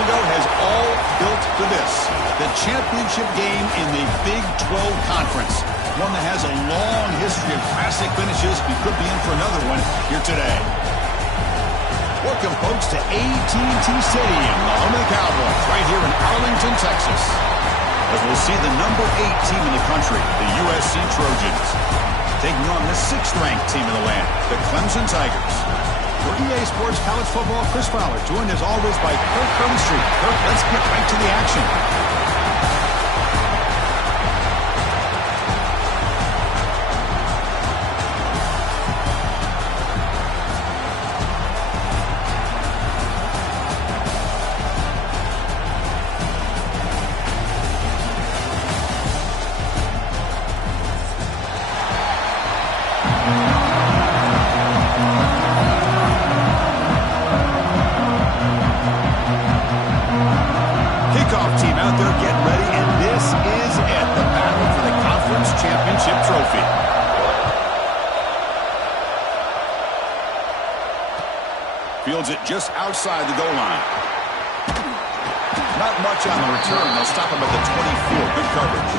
ago has all built to this. The championship game in the Big 12 Conference. One that has a long history of classic finishes. We could be in for another one here today. Welcome, folks, to AT&T Stadium, the home of the Cowboys, right here in Arlington, Texas. As we'll see the number 8 team in the country, the USC Trojans, taking on the 6th-ranked team in the land, the Clemson Tigers. For EA Sports College Football, Chris Fowler, joined as always by Kirk Burnstreet. Kirk, let's get right to the action. Fields it just outside the goal line. Not much on the return. They'll stop him at the 24. Good coverage.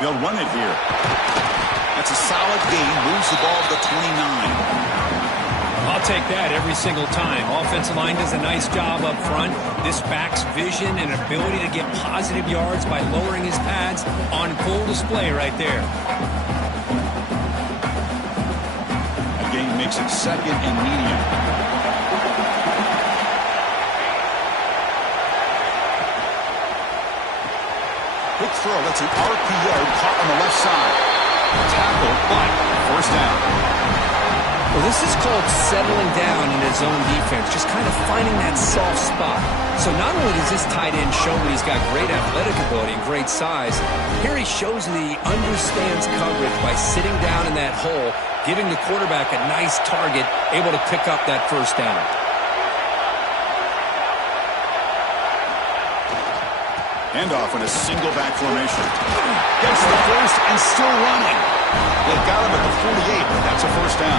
They'll run it here. That's a solid gain. Moves the ball to the 29. I'll take that every single time. Offensive line does a nice job up front. This back's vision and ability to get positive yards by lowering his pads on full display right there. Again, makes it 2nd and medium. Quick throw. That's an RPO caught on the left side. Tackle, but first down. Well, this is called settling down in his own defense, just kind of finding that soft spot. So not only does this tight end show that he's got great athletic ability and great size, here he shows that he understands coverage by sitting down in that hole, giving the quarterback a nice target, able to pick up that first down. Handoff in a single back formation. Gets the first and still running. They got him at the 48, but that's a first down.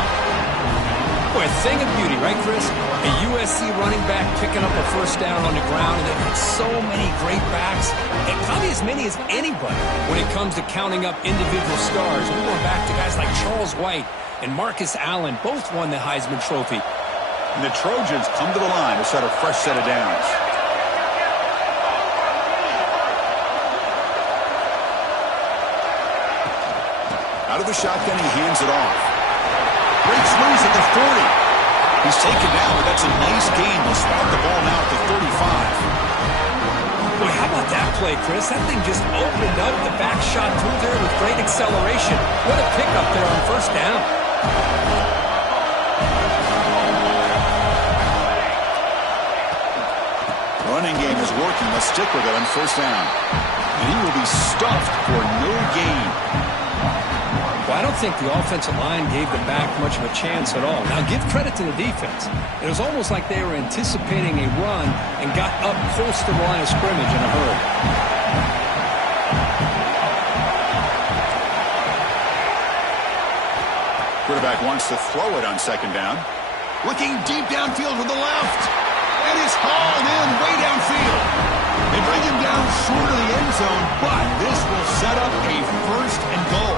Boy, a thing of beauty, right, Chris? A USC running back picking up a first down on the ground, and they've got so many great backs, and probably as many as anybody when it comes to counting up individual stars. We're going back to guys like Charles White and Marcus Allen, both won the Heisman Trophy. And the Trojans come to the line to set a fresh set of downs. Out of the shotgun, he hands it off. Breaks loose at the 40. He's taken down, but that's a nice gain. We'll spot the ball now at the 35. Boy, how about that play, Chris? That thing just opened up. The back shot through there with great acceleration. What a pickup there on first down. Running game is working. Let's stick with it on first down. And he will be stuffed for no gain. Well, I don't think the offensive line gave the back much of a chance at all. Now, give credit to the defense. It was almost like they were anticipating a run and got up close to the line of scrimmage in a hurry. Quarterback wants to throw it on second down. Looking deep downfield with the left. And it's hauled in way downfield. They bring him down short of the end zone, but this will set up a first and goal.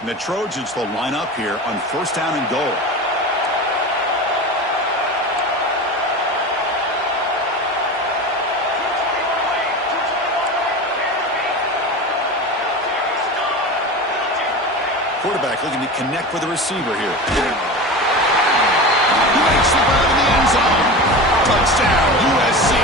And the Trojans will line up here on first down and goal. Quarterback looking to connect with the receiver here. He makes the grab in the end zone. Touchdown, USC.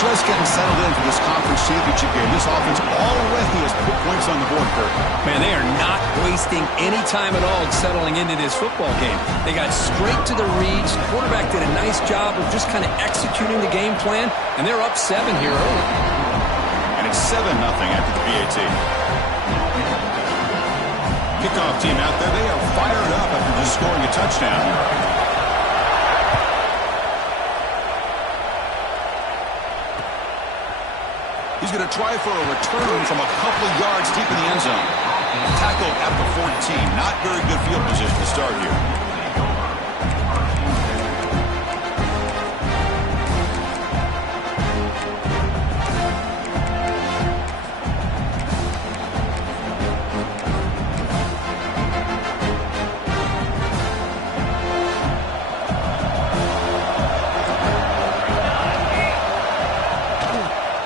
just getting settled in for this conference championship game. This offense already has put points on the board, Kurt. Man, they are not wasting any time at all settling into this football game. They got straight to the reads. The quarterback did a nice job of just kind of executing the game plan, and they're up 7 here early. And it's 7-0 after the PAT. Kickoff team out there, they are fired up after just scoring a touchdown. He's going to try for a return from a couple of yards deep in the end zone. Tackled at the 14. Not very good field position to start here.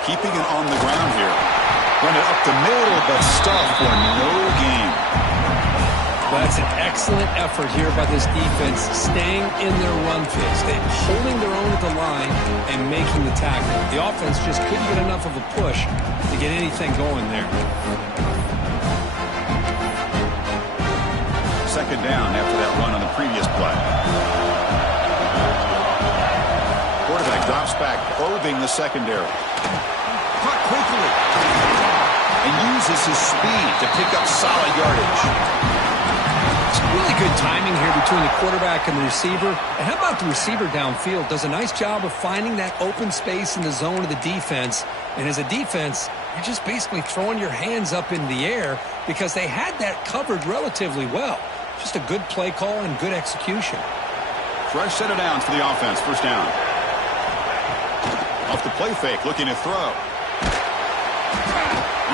Keeping it on the ground here. Run it up the middle, but stuff for no gain. Well, that's an excellent effort here by this defense, staying in their run phase. They're holding their own at the line and making the tackle. The offense just couldn't get enough of a push to get anything going there. Second down after that run on the previous play. Quarterback drops back, probing the secondary. Caught quickly. And uses his speed to pick up solid yardage. It's really good timing here between the quarterback and the receiver. And how about the receiver downfield? Does a nice job of finding that open space in the zone of the defense. And as a defense, you're just basically throwing your hands up in the air because they had that covered relatively well. Just a good play call and good execution. Fresh set of downs for the offense. First down. Off the play fake, looking to throw.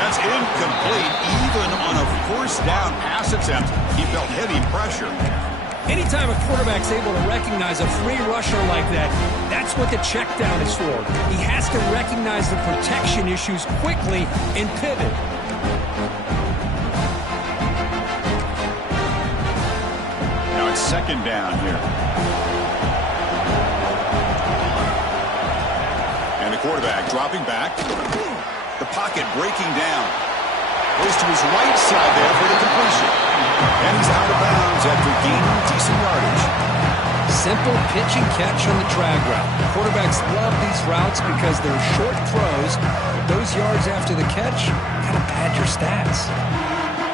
That's incomplete. Even on a first down pass attempt, he felt heavy pressure. Anytime a quarterback's able to recognize a free rusher like that, that's what the check down is for. He has to recognize the protection issues quickly and pivot. Now it's second down here. And the quarterback dropping back. The pocket breaking down. Goes to his right side there for the completion. And he's out of bounds after gaining decent yardage. Simple pitch and catch on the drag route. Quarterbacks love these routes because they're short throws. But those yards after the catch kind of pad your stats.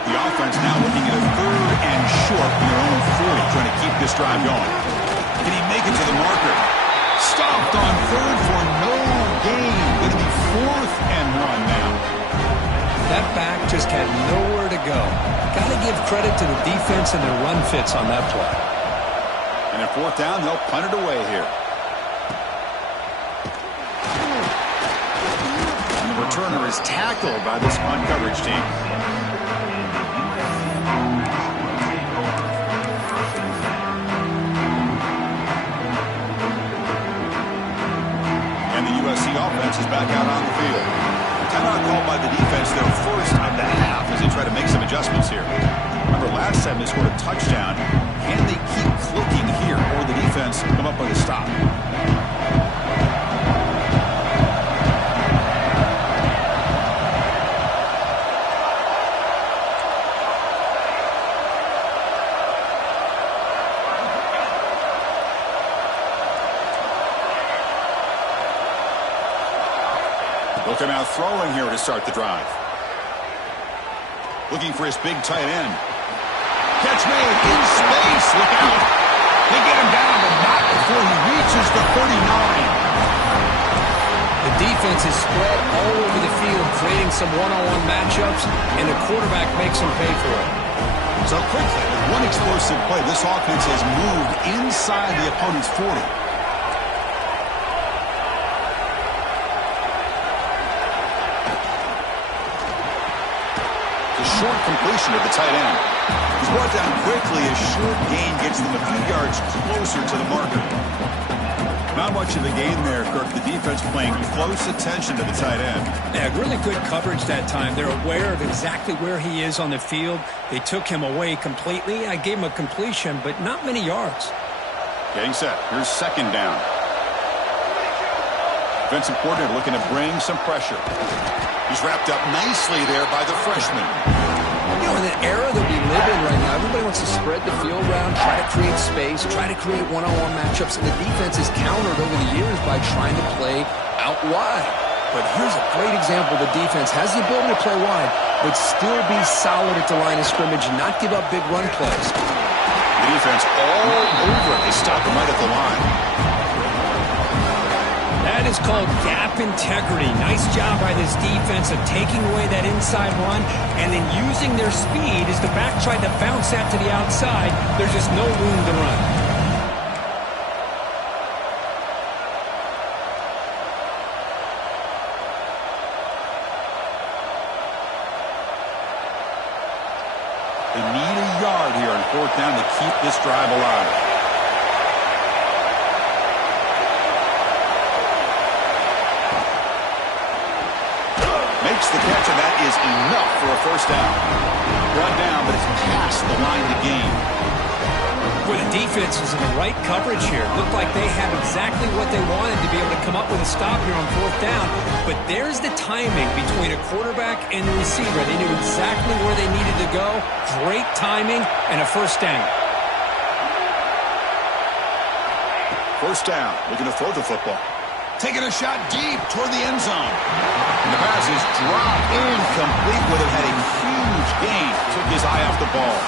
The offense now looking at a 3rd and short in their own 40, trying to keep this drive going. Can he make it to the marker? Stopped on 3rd for no gain. Going to be 4th and 1 now. That back just had nowhere to go. Got to give credit to the defense and their run fits on that play. And at 4th down, they'll punt it away here. And the returner is tackled by this punt coverage team. And the USC offense is back out on the field. Timeout called by the defense, their first of the half, as they try to make some adjustments here. Remember, last time they scored a touchdown. Can they keep clicking here, or the defense come up with a stop? They'll come out throwing here to start the drive. Looking for his big tight end. Catch made in space. Look out. They get him down, but not before he reaches the 39. The defense is spread all over the field, creating some one-on-one matchups, and the quarterback makes them pay for it. So quickly, with one explosive play, this offense has moved inside the opponent's 40. Short completion to the tight end. He's brought down quickly. A short gain gets them a few yards closer to the marker. Not much of a gain there, Kirk. The defense playing close attention to the tight end. Yeah, really good coverage that time. They're aware of exactly where he is on the field. They took him away completely. I gave him a completion, but not many yards. Getting set. Here's second down. Defensive coordinator looking to bring some pressure. He's wrapped up nicely there by the freshman. You know, in an era that we live in right now, everybody wants to spread the field around, try to create space, try to create one-on-one matchups, and the defense is countered over the years by trying to play out wide. But here's a great example. The defense has the ability to play wide, but still be solid at the line of scrimmage and not give up big run plays. The defense all over it. They stop him right at the line. That is called gap integrity. Nice job by this defense of taking away that inside run and then using their speed as the back tried to bounce that to the outside. There's just no room to run. They need a yard here on 4th down to keep this drive alive. Makes the catch, and that is enough for a 1st down. Brought down, but it's past the line to gain. Well, the defense was in the right coverage here. Looked like they had exactly what they wanted to be able to come up with a stop here on 4th down. But there's the timing between a quarterback and the receiver. They knew exactly where they needed to go. Great timing and a 1st down. 1st down, looking to throw the football. Taking a shot deep toward the end zone. And the pass is dropped incomplete. Would have had a huge gain. Took his eye off the ball.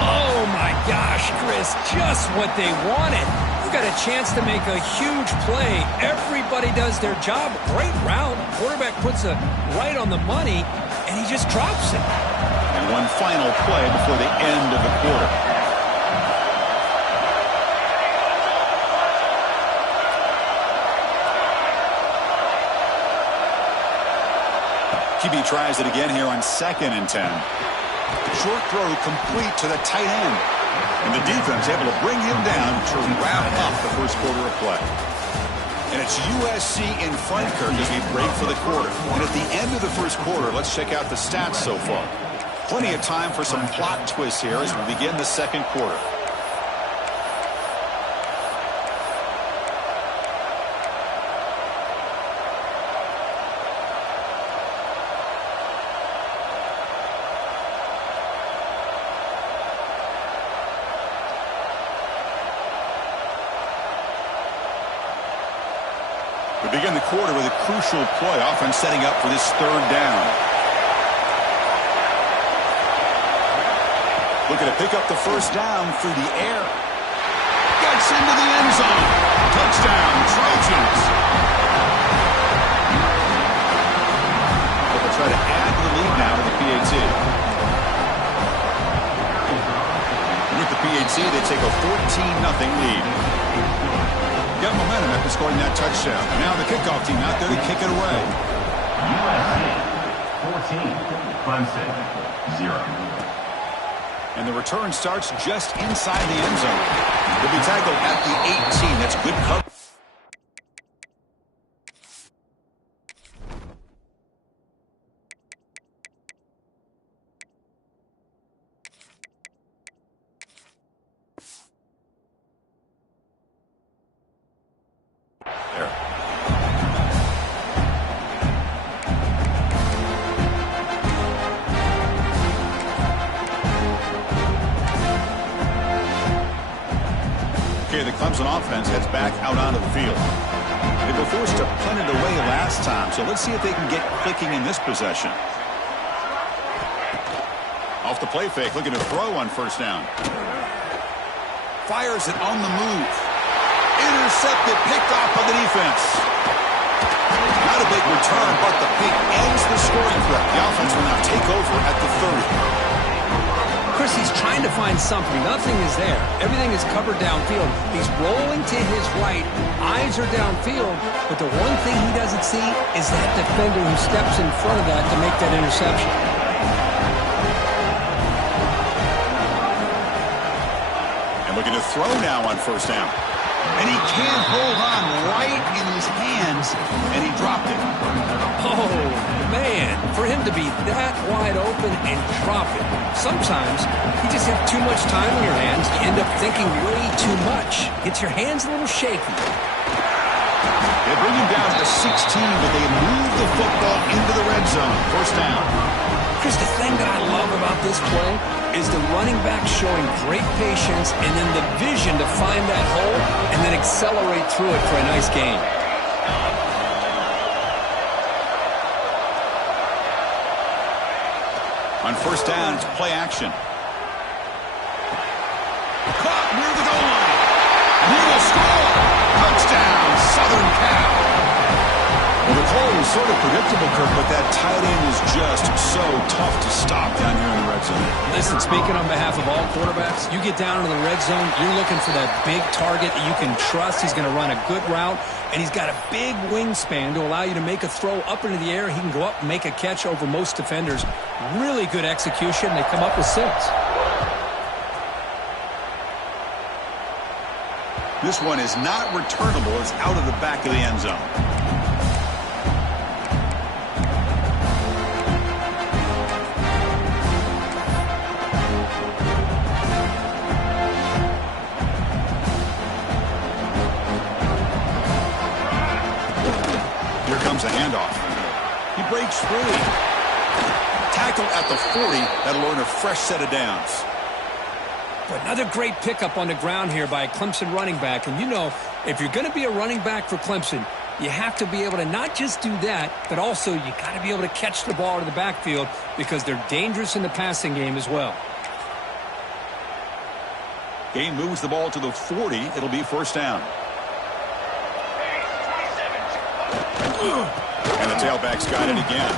Oh, my gosh, Chris, just what they wanted. You got a chance to make a huge play. Everybody does their job. Great route. Quarterback puts it right on the money, and he just drops it. And one final play before the end of the quarter. QB tries it again here on 2nd and 10. Short throw complete to the tight end. And the defense able to bring him down to wrap up the 1st quarter of play. And it's USC in front, Kirk, as we break for the quarter. And at the end of the 1st quarter, let's check out the stats so far. Plenty of time for some plot twists here as we begin the 2nd quarter. We begin the quarter with a crucial play, offense setting up for this 3rd down. Looking to pick up the 1st down through the air. Gets into the end zone. Touchdown, Trojans. But they'll try to add to the lead now with the PAT. With the PAT, they take a 14-0 lead. Got momentum after scoring that touchdown. And now the kickoff team out there to kick it away. USC 14, Clemson 0. And the return starts just inside the end zone. They'll be tackled at the 18. That's good coverage. The Clemson offense heads back out onto the field. They were forced to punt it away last time, so let's see if they can get clicking in this possession. Off the play fake, looking to throw on 1st down. Fires it on the move. Intercepted, picked off by the defense. Not a big return, but the pick ends the scoring threat. The offense will now take over at the 30. Chris, he's trying to find something. Nothing is there. Everything is covered downfield. He's rolling to his right. Eyes are downfield. But the one thing he doesn't see is that defender who steps in front of that to make that interception. And looking to throw now on 1st down. And he can't hold on right in his hands, and he dropped it. Oh, man, for him to be that wide open and drop it. Sometimes you just have too much time in your hands. You end up thinking way too much. Gets your hands a little shaky. They bring him down to the 16, but they move the football into the red zone. First down. Chris, the thing that I love about this play is the running back showing great patience and then the vision to find that hole and then accelerate through it for a nice gain. On first down, it's play action. Caught near the goal line. And he will score. Touchdown, Southern Cal. Well, the call was sort of predictable, Kirk, but that tight end is just so tough to stop down here in the red zone. Listen, speaking on behalf of all quarterbacks, you get down into the red zone, you're looking for that big target that you can trust. He's going to run a good route, and he's got a big wingspan to allow you to make a throw up into the air. He can go up and make a catch over most defenders. Really good execution. They come up with 6. This one is not returnable. It's out of the back of the end zone. Here comes a handoff. He breaks free. Tackle at the 40. That'll earn a fresh set of downs. But another great pickup on the ground here by a Clemson running back. And you know, if you're going to be a running back for Clemson, you have to be able to not just do that, but also you got to be able to catch the ball to the backfield because they're dangerous in the passing game as well. Game moves the ball to the 40. It'll be first down. And the tailback's got it again.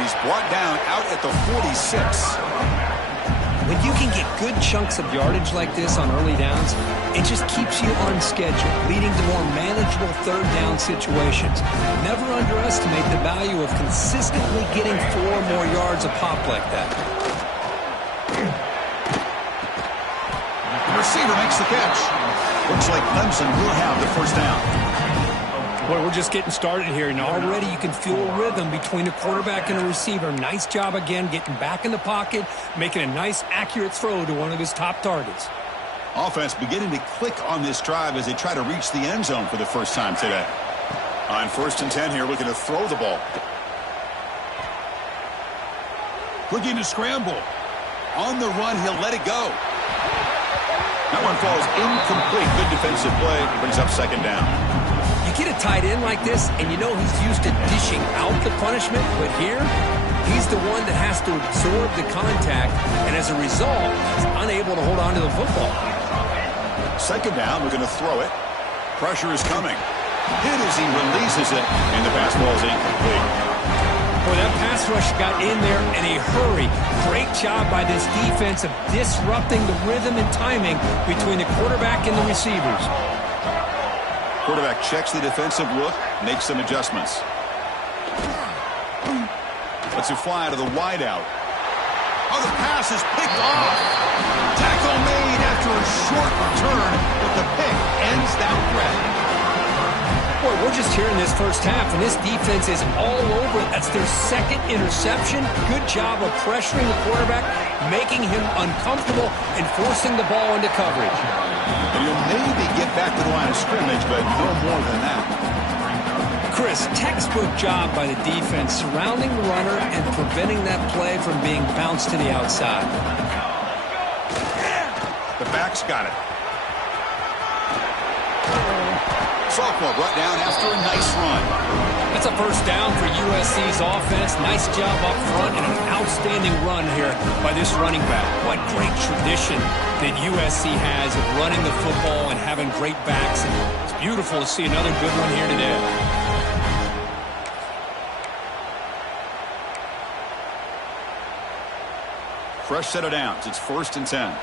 He's brought down out at the 46. When you can get good chunks of yardage like this on early downs, it just keeps you on schedule, leading to more manageable third down situations. Never underestimate the value of consistently getting 4 more yards a pop like that. The receiver makes the catch. Looks like Clemson will have the first down. Boy, we're just getting started here, and already you can feel a rhythm between the quarterback and the receiver. Nice job again getting back in the pocket, making a nice, accurate throw to one of his top targets. Offense beginning to click on this drive as they try to reach the end zone for the first time today. On first and 10 here, looking to throw the ball. Looking to scramble. On the run, he'll let it go. That one falls incomplete. Good defensive play. Brings up second down. Get a tight end like this, and you know he's used to dishing out the punishment, but here, he's the one that has to absorb the contact, and as a result, he's unable to hold on to the football. Second down, we're going to throw it. Pressure is coming. Hit as he releases it, and the pass ball is incomplete. Boy, that pass rush got in there in a hurry. Great job by this defense of disrupting the rhythm and timing between the quarterback and the receivers. Quarterback checks the defensive look, makes some adjustments. Lets it fly to the wideout. Oh, the pass is picked off. Tackle made after a short return, but the pick ends that threat. Boy, we're just here in this first half, and this defense is all over it. That's their second interception. Good job of pressuring the quarterback, making him uncomfortable, and forcing the ball into coverage. And he'll maybe get back to the line of scrimmage, but no more than that. Chris, textbook job by the defense, surrounding the runner and preventing that play from being bounced to the outside. The back's got it. Sophomore brought down after a nice run. That's a first down for USC's offense. Nice job up front and an outstanding run here by this running back. What great tradition that USC has of running the football and having great backs. And it's beautiful to see another good one here today. Fresh set of downs. It's first and 10.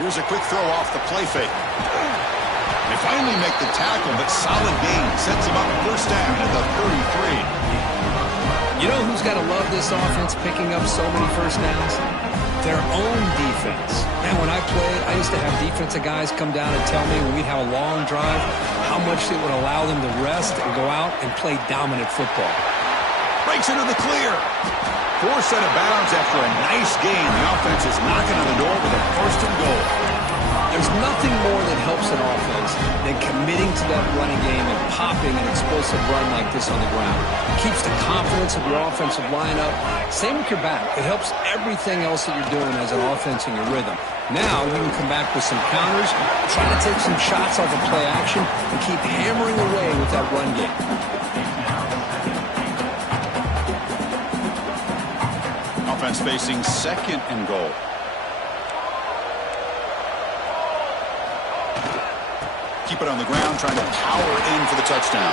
Here's a quick throw off the play fake. They finally make the tackle, but solid gain. Sets him up first down at the 33. You know who's got to love this offense picking up so many first downs? Their own defense. Man, when I played, I used to have defensive guys come down and tell me when we'd have a long drive how much it would allow them to rest and go out and play dominant football. Breaks into the clear. Forced out of bounds after a nice gain. The offense is knocking on the door with a first and goal. There's nothing more that helps an offense than committing to that running game and popping an explosive run like this on the ground. It keeps the confidence of your offensive line up. Same with your back. It helps everything else that you're doing as an offense in your rhythm. Now you can come back with some counters, try to take some shots off of play action, and keep hammering away with that run game. Offense facing second and goal. Keep it on the ground, trying to power in for the touchdown.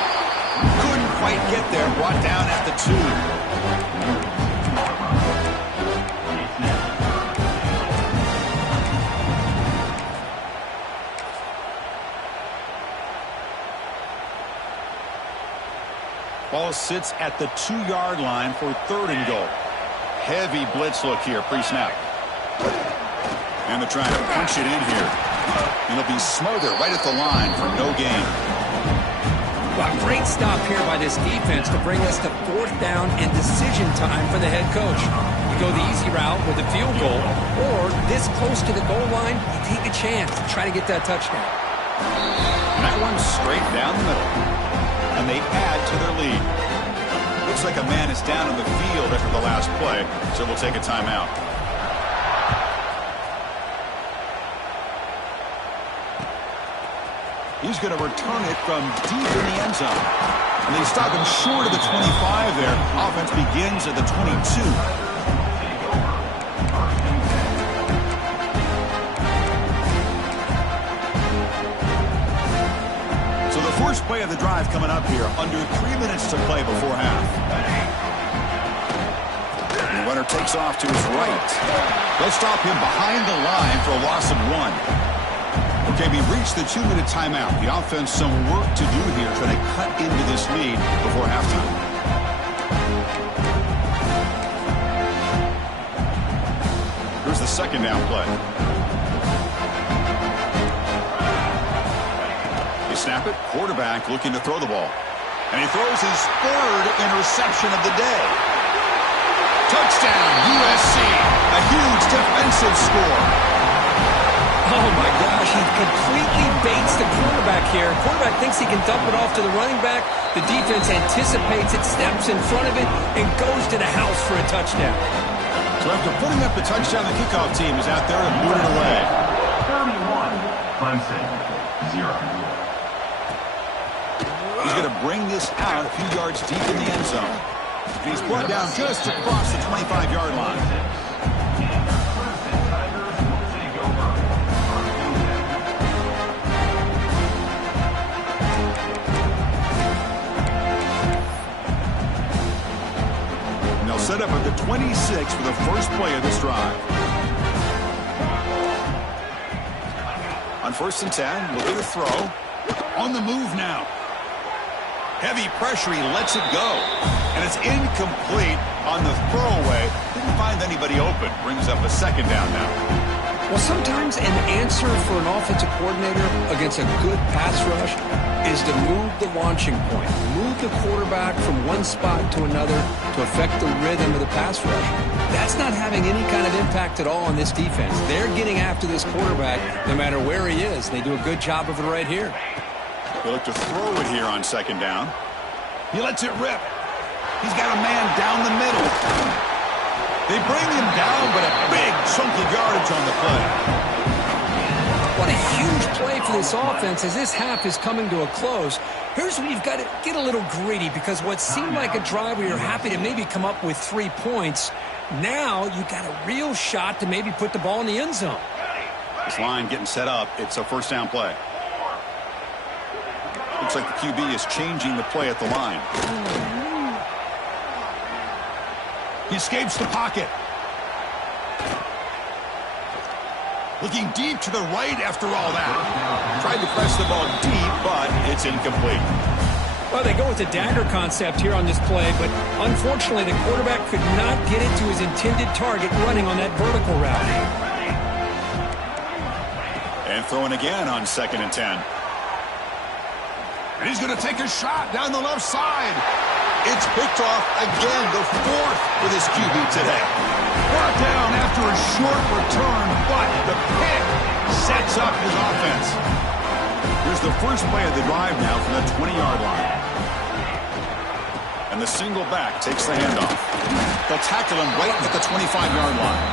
Couldn't quite get there, brought down at the 2. Ball sits at the 2-yard line for third and goal. Heavy blitz look here, pre-snap. And they're trying to punch it in here. And it'll be smothered right at the line for no gain. Well, great stop here by this defense to bring us to fourth down and decision time for the head coach. You go the easy route with a field goal, or this close to the goal line, you take a chance to try to get that touchdown. And that one's straight down the middle. And they add to their lead. Looks like a man is down in the field after the last play, so we'll take a timeout. He's going to return it from deep in the end zone. And they stop him short of the 25 there. Offense begins at the 22. So the first play of the drive coming up here. Under 3 minutes to play before half. The runner takes off to his right. They'll stop him behind the line for a loss of 1. Okay, we've reached the 2-minute timeout. The offense some work to do here, trying to cut into this lead before halftime. Here's the second down play. They snap it. Quarterback looking to throw the ball. And he throws his third interception of the day. Touchdown, USC. A huge defensive score. Oh, my gosh, he completely baits the quarterback here. Quarterback thinks he can dump it off to the running back. The defense anticipates it, steps in front of it, and goes to the house for a touchdown. So after putting up the touchdown, the kickoff team is out there and moving it away. 31, Clemson, 0. He's going to bring this out a few yards deep in the end zone. And he's brought down just across the 25-yard line. Set up at the 26 for the first play of this drive. On 1st and 10, we'll get a throw. On the move now. Heavy pressure, he lets it go. And it's incomplete on the throwaway. Didn't find anybody open. Brings up a second down now. Well, sometimes an answer for an offensive coordinator against a good pass rush is to move the launching point, move the quarterback from one spot to another to affect the rhythm of the pass rush. That's not having any kind of impact at all on this defense. They're getting after this quarterback no matter where he is. They do a good job of it right here. They look to throw it here on second down. He lets it rip. He's got a man down the middle. They bring him down, but a big chunk of yardage on the play. What a huge play for this offense as this half is coming to a close. Here's where you've got to get a little greedy, because what seemed like a drive where you're happy to maybe come up with 3 points, now you've got a real shot to maybe put the ball in the end zone. This line getting set up. It's a first down play. Looks like the QB is changing the play at the line. He escapes the pocket. Looking deep to the right after all that. Tried to press the ball deep, but it's incomplete. Well, they go with the dagger concept here on this play, but unfortunately the quarterback could not get it to his intended target running on that vertical route. And throwing again on 2nd and 10. And he's going to take a shot down the left side. It's picked off again, the fourth for this QB today. Brought down after a short return, but the pick sets up his offense. Here's the first play of the drive now from the 20-yard line. And the single back takes the handoff. They'll tackle him right at the 25-yard line.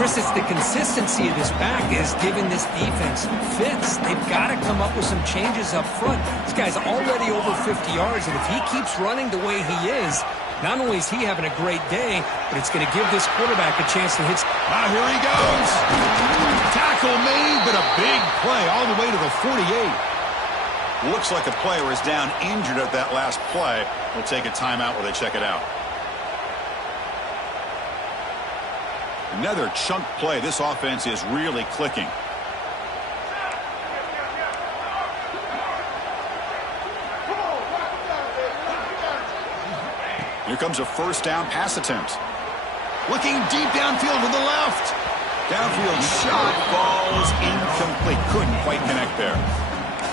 Chris, it's the consistency of this back is giving this defense fits. They've got to come up with some changes up front. This guy's already over 50 yards, and if he keeps running the way he is, not only is he having a great day, but it's going to give this quarterback a chance to hit. Here he goes. Tackle made, but a big play all the way to the 48. Looks like a player is down injured at that last play. We'll take a timeout while they check it out. Another chunk play. This offense is really clicking. Here comes a first down pass attempt. Looking deep downfield to the left. Downfield shot falls incomplete. Couldn't quite connect there.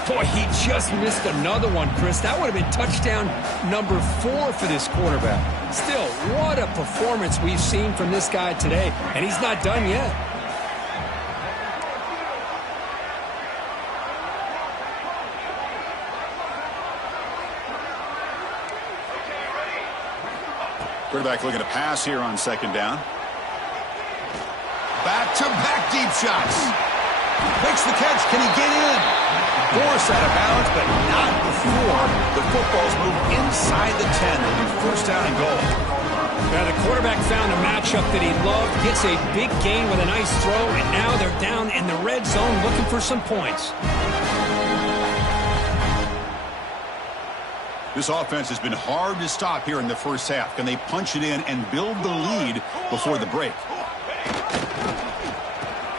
Boy, he just missed another one, Chris. That would have been touchdown number 4 for this quarterback. Still, what a performance we've seen from this guy today, and he's not done yet. Quarterback looking to pass here on second down. Back-to-back deep shots. Makes the catch. Can he get in? Force out of balance, but not before the footballs move inside the 10. It'll be first down and goal. Now the quarterback found a matchup that he loved, gets a big gain with a nice throw, and now they're down in the red zone looking for some points. This offense has been hard to stop here in the first half. Can they punch it in and build the lead before the break?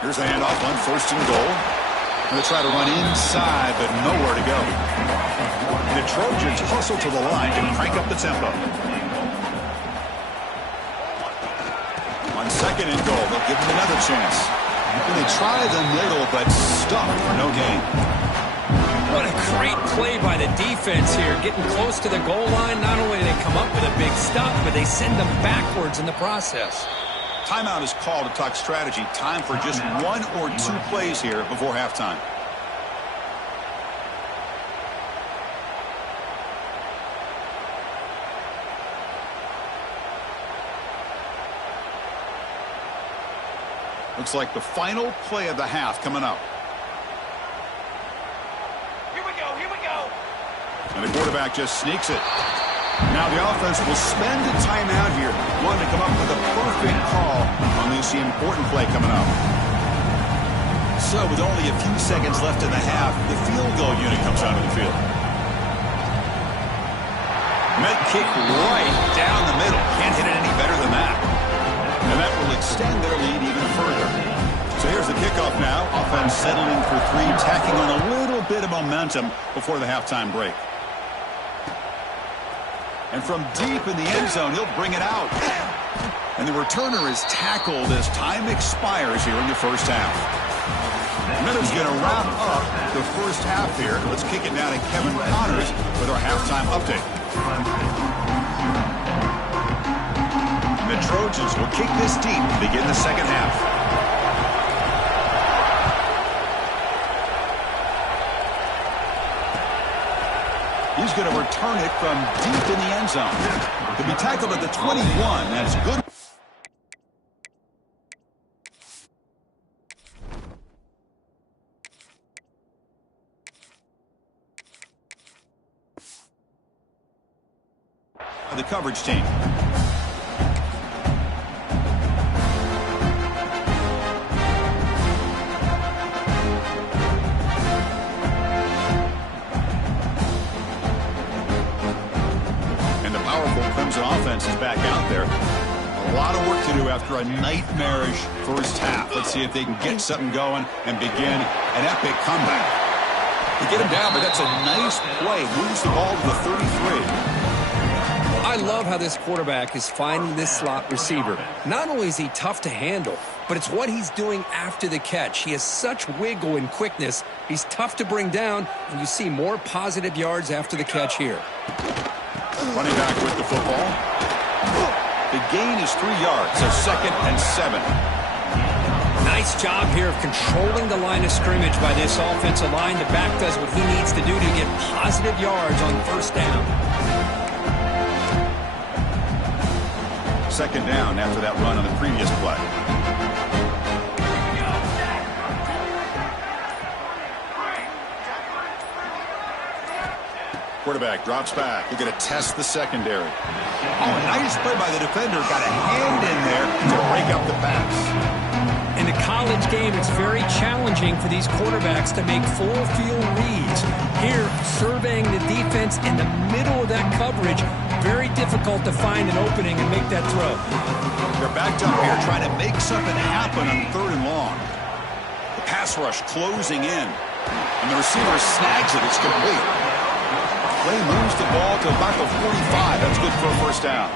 Here's the handoff on first and goal. Going to try to run inside, but nowhere to go. The Trojans hustle to the line to crank up the tempo. On second and goal, they'll give them another chance. And they try the middle, but stuck for no gain. What a great play by the defense here. Getting close to the goal line, not only do they come up with a big stop, but they send them backwards in the process. Timeout is called to talk strategy. Time for just 1 or 2 plays here before halftime. Looks like the final play of the half coming up. Here we go. And the quarterback just sneaks it. Now the offense will spend a timeout here, wanting to come up with a perfect call on this important play coming up. So with only a few seconds left in the half, the field goal unit comes onto the field. Med kick right down the middle. Can't hit it any better than that. And that will extend their lead even further. So here's the kickoff now. Offense settling for 3, tacking on a little bit of momentum before the halftime break. And from deep in the end zone, he'll bring it out. And the returner is tackled as time expires here in the first half. Miller's going to wrap up the first half here. Let's kick it now to Kevin Connors with our halftime update. The Trojans will kick this deep to begin the second half. He's going to return it from deep in the end zone. To be tackled at the 21. That's good. The coverage team. Clemson offense is back out there. A lot of work to do after a nightmarish first half. Let's see if they can get something going and begin an epic comeback. They get him down, but that's a nice play. Moves the ball to the 33. I love how this quarterback is finding this slot receiver. Not only is he tough to handle, but it's what he's doing after the catch. He has such wiggle and quickness. He's tough to bring down, and you see more positive yards after the catch here. Running back with the football. The gain is 3 yards, so 2nd and 7. Nice job here of controlling the line of scrimmage by this offensive line. The back does what he needs to do to get positive yards on 1st down. 2nd down after that run on the previous play. Quarterback drops back. They're going to test the secondary. Oh, nice play by the defender. Got a hand in there to break up the pass. In the college game, it's very challenging for these quarterbacks to make full field reads. Here, surveying the defense in the middle of that coverage, very difficult to find an opening and make that throw. They're backed up here trying to make something happen on 3rd and long. The pass rush closing in. And the receiver snags it. It's complete. Clay moves the ball to about the 45. That's good for a 1st down.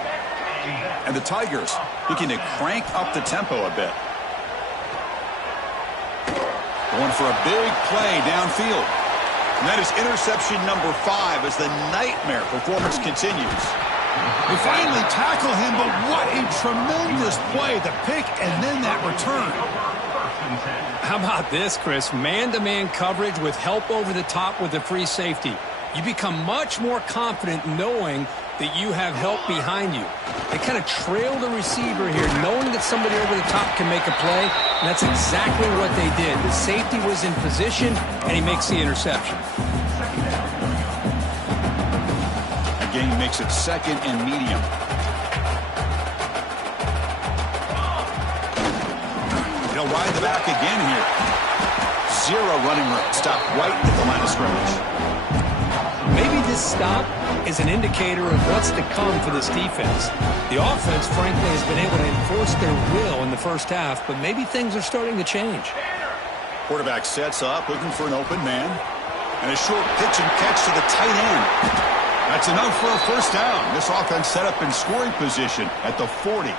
And the Tigers looking to crank up the tempo a bit. Going for a big play downfield. And that is interception number 5 as the nightmare performance continues. They finally tackle him, but what a tremendous play. The pick and then that return. How about this, Chris? Man-to-man coverage with help over the top with the free safety. You become much more confident knowing that you have help behind you. They kind of trail the receiver here, knowing that somebody over the top can make a play, and that's exactly what they did. The safety was in position, and he makes the interception. Again, makes it 2nd and medium. They'll ride the back again here. 0 running room. Stop right at the line of scrimmage. Maybe this stop is an indicator of what's to come for this defense. The offense, frankly, has been able to enforce their will in the 1st half, but maybe things are starting to change. Quarterback sets up, looking for an open man. And a short pitch and catch to the tight end. That's enough for a 1st down. This offense set up in scoring position at the 40.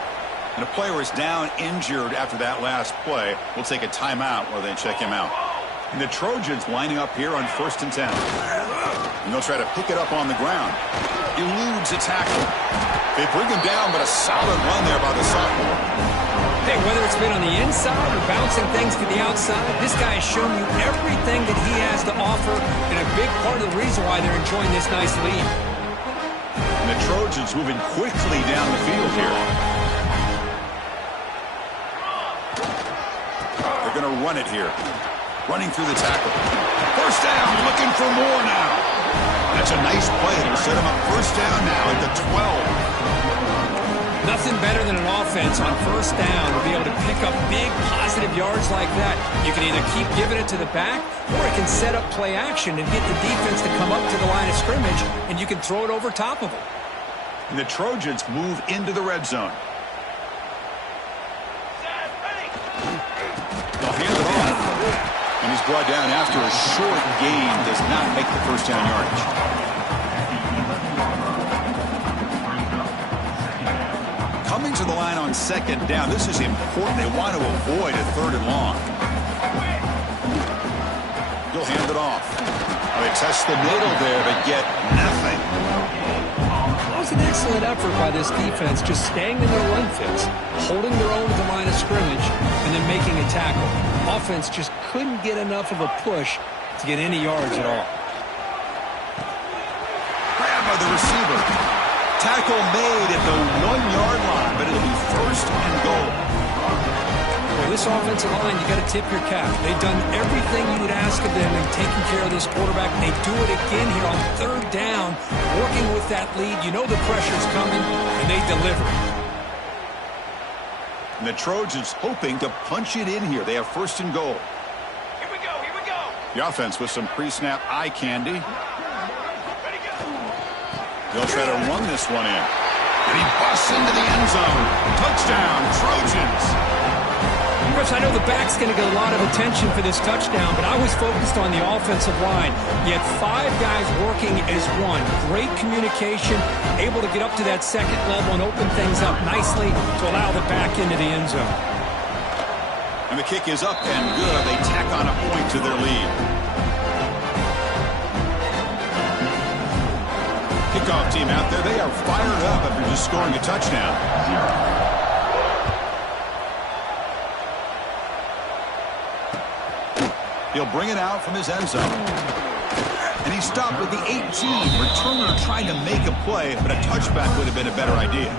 And a player is down injured after that last play. We'll take a timeout while they check him out. And the Trojans lining up here on 1st and 10. And they'll try to pick it up on the ground. Eludes a tackle. They bring him down, but a solid run there by the sophomore. Hey, whether it's been on the inside or bouncing things to the outside, this guy has shown you everything that he has to offer, and a big part of the reason why they're enjoying this nice lead. And the Trojans moving quickly down the field here. They're going to run it here. Running through the tackle. 1st down, looking for more now. That's a nice play. It'll set him up 1st down now at the 12. Nothing better than an offense on 1st down to be able to pick up big positive yards like that. You can either keep giving it to the back, or it can set up play action and get the defense to come up to the line of scrimmage, and you can throw it over top of them. And the Trojans move into the red zone. They'll hand it off. And he's brought down after a short gain. Does not make the 1st down yardage. Coming to the line on 2nd down. This is important. They want to avoid a 3rd and long. He'll hand it off. They test the middle there, but get nothing. That was an excellent effort by this defense, just staying in their run fits, holding their own at the line of scrimmage, and then making a tackle. Offense just couldn't get enough of a push to get any yards at all. Grab by the receiver. Tackle made at the 1-yard line, but it'll be 1st and goal. Well, this offensive line, you got to tip your cap. They've done everything you would ask of them in taking care of this quarterback. They do it again here on 3rd down, working with that lead. You know the pressure's coming, and they deliver. And the Trojans hoping to punch it in here. They have 1st and goal. Here we go, here we go. The offense with some pre-snap eye candy. Ready, go. They'll try to run this one in. And he busts into the end zone. Touchdown, Trojans. Chris, I know the back's going to get a lot of attention for this touchdown, but I was focused on the offensive line. You had 5 guys working as one. Great communication, able to get up to that 2nd level and open things up nicely to allow the back into the end zone. And the kick is up and good. They tack on a point to their lead. Kick kickoff team out there. They are fired up after just scoring a touchdown. 0. He'll bring it out from his end zone. And he stopped with the 18. Returner trying to make a play, but a touchback would have been a better idea.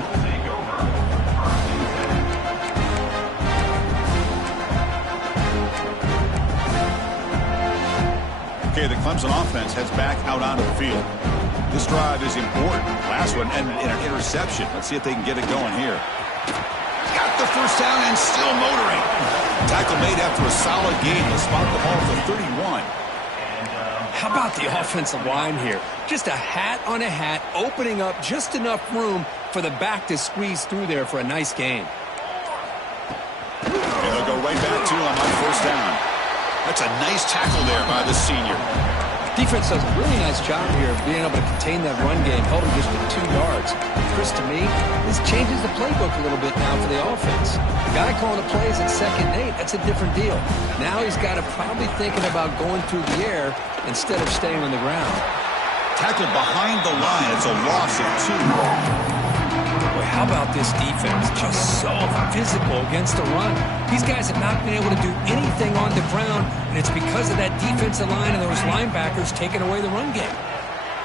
Okay, the Clemson offense heads back out onto the field. This drive is important. Last one ended in an interception. Let's see if they can get it going here. Got the first down and still motoring. Tackle made after a solid gain. He'll spot the ball for 31. How about the offensive line here? Just a hat on a hat, opening up just enough room for the back to squeeze through there for a nice gain. And they'll go right back to him on first down. That's a nice tackle there by the senior. Defense does a really nice job here of being able to contain that run game, held him just to 2 yards. Chris, to me, this changes the playbook a little bit now for the offense. The guy calling the plays at 2nd and 8, that's a different deal. Now he's got to probably thinking about going through the air instead of staying on the ground. Tackled behind the line. It's a loss of 2. Boy, how about this defense? Just so physical against the run. These guys have not been able to do anything on the ground, and it's because of that defensive line and those linebackers taking away the run game.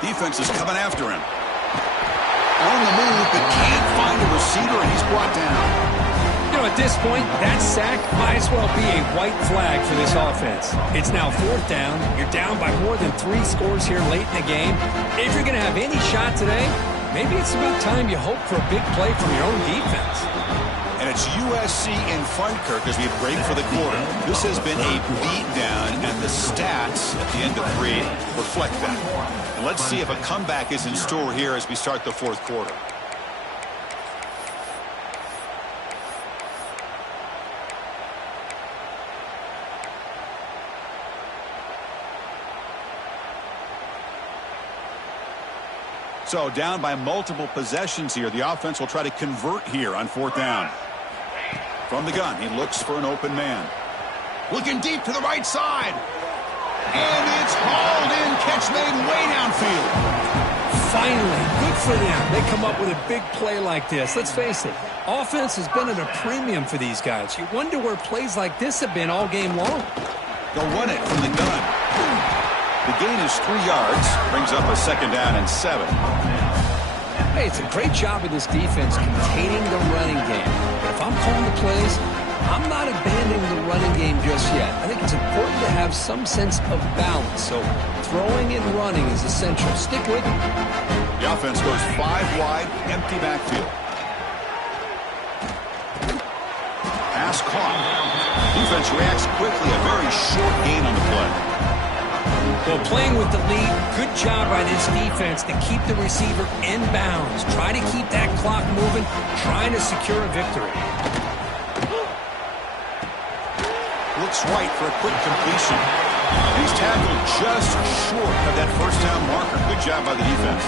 Defense is coming after him. On the move, but can't find a receiver, and he's brought down. You know, at this point, that sack might as well be a white flag for this offense. It's now 4th down. You're down by more than 3 scores here late in the game. If you're going to have any shot today, maybe it's about time you hope for a big play from your own defense. And it's USC in front, Kirk, as we break for the quarter. This has been a beatdown, and the stats at the end of 3 reflect that. And let's see if a comeback is in store here as we start the 4th quarter. So down by multiple possessions here. The offense will try to convert here on 4th down. From the gun, he looks for an open man. Looking deep to the right side. And it's hauled in. Catch made way downfield. Finally, good for them. They come up with a big play like this. Let's face it, offense has been at a premium for these guys. You wonder where plays like this have been all game long. They'll run it from the gun. The gain is 3 yards. Brings up a 2nd down and 7. Hey, it's a great job of this defense containing the running game. But if I'm calling the plays, I'm not abandoning the running game just yet. I think it's important to have some sense of balance. So throwing and running is essential. Stick with it. The offense goes 5 wide, empty backfield. Pass caught. Defense reacts quickly. A very short gain on the play. Well, playing with the lead, good job by this defense to keep the receiver in bounds. Try to keep that clock moving, trying to secure a victory. Looks right for a quick completion. He's tackled just short of that first down marker. Good job by the defense.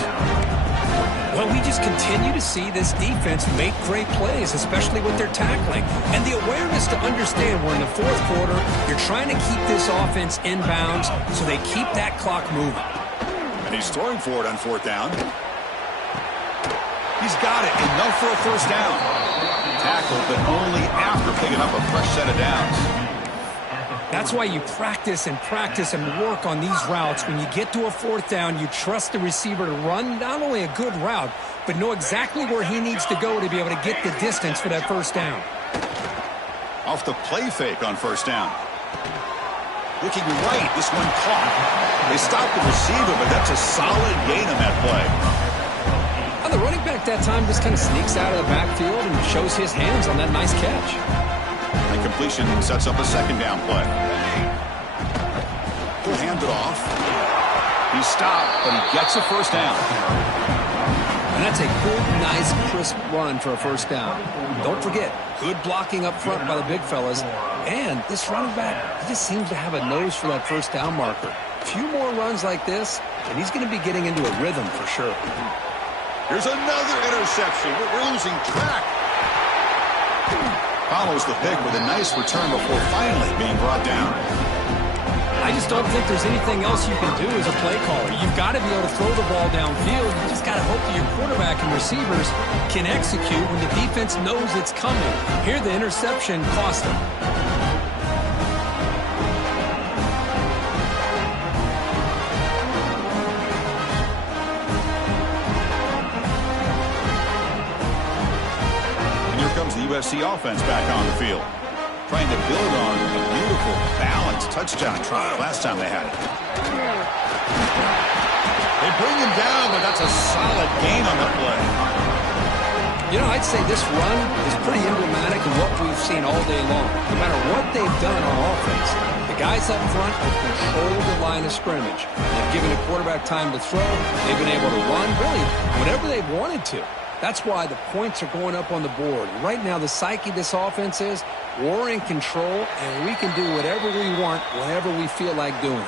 Well, we just continue to see this defense make great plays, especially with their tackling. And the awareness to understand we're in the 4th quarter, you're trying to keep this offense in bounds so they keep that clock moving. And he's throwing for it on 4th down. He's got it, enough for a first down. Tackled, but only after picking up a fresh set of downs. That's why you practice and work on these routes. When you get to a 4th down, you trust the receiver to run not only a good route, but know exactly where he needs to go to be able to get the distance for that first down. Off the play fake on first down. Looking right, this one caught. They stopped the receiver, but that's a solid gain on that play. And the running back that time just kind of sneaks out of the backfield and shows his hands on that nice catch. And completion sets up a 2nd down play. He'll hand it off. He's stopped, but he gets a first down. And that's a good, nice, crisp run for a first down. Don't forget, good blocking up front by the big fellas. And this running back, he just seems to have a nose for that first down marker. A few more runs like this, and he's going to be getting into a rhythm for sure. Here's another interception. We're losing track. Follows the pick with a nice return before finally being brought down. I just don't think there's anything else you can do as a play caller. You've got to be able to throw the ball downfield. You just got to hope that your quarterback and receivers can execute when the defense knows it's coming. Here, the interception cost them. And here comes the USC offense back on the field, trying to build on a beautiful, balanced touchdown try last time they had it. They bring him down, but that's a solid gain on the play. You know, I'd say this run is pretty emblematic of what we've seen all day long. No matter what they've done on offense, the guys up front have controlled the line of scrimmage. They've given the quarterback time to throw. They've been able to run, really, whatever they've wanted to. That's why the points are going up on the board. Right now, the psyche of this offense is we're in control, and we can do whatever we want whenever we feel like doing it.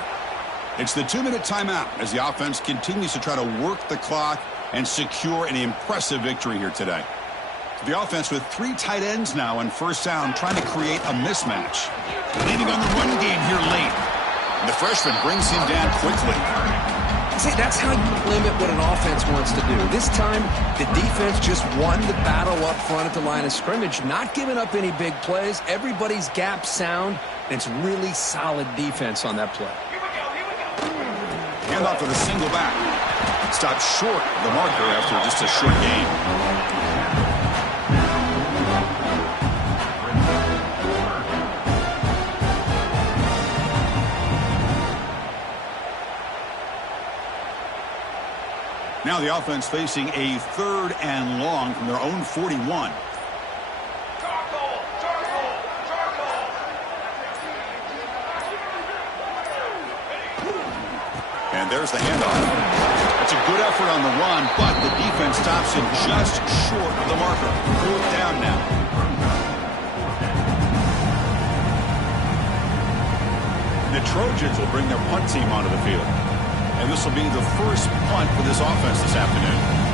It's the 2-minute timeout as the offense continues to try to work the clock and secure an impressive victory here today. The offense with 3 tight ends now on first down, trying to create a mismatch. Leaning on the run game here late. And the freshman brings him down quickly. See, that's how you limit what an offense wants to do. This time, the defense just won the battle up front at the line of scrimmage, not giving up any big plays. Everybody's gap sound, and it's really solid defense on that play. Hand off to the single back. Stopped short of the marker after just a short game. Now the offense facing a 3rd and long from their own 41. And there's the handoff. It's a good effort on the run, but the defense stops him just short of the marker. 4th down now. The Trojans will bring their punt team onto the field. And this will be the first punt for this offense this afternoon.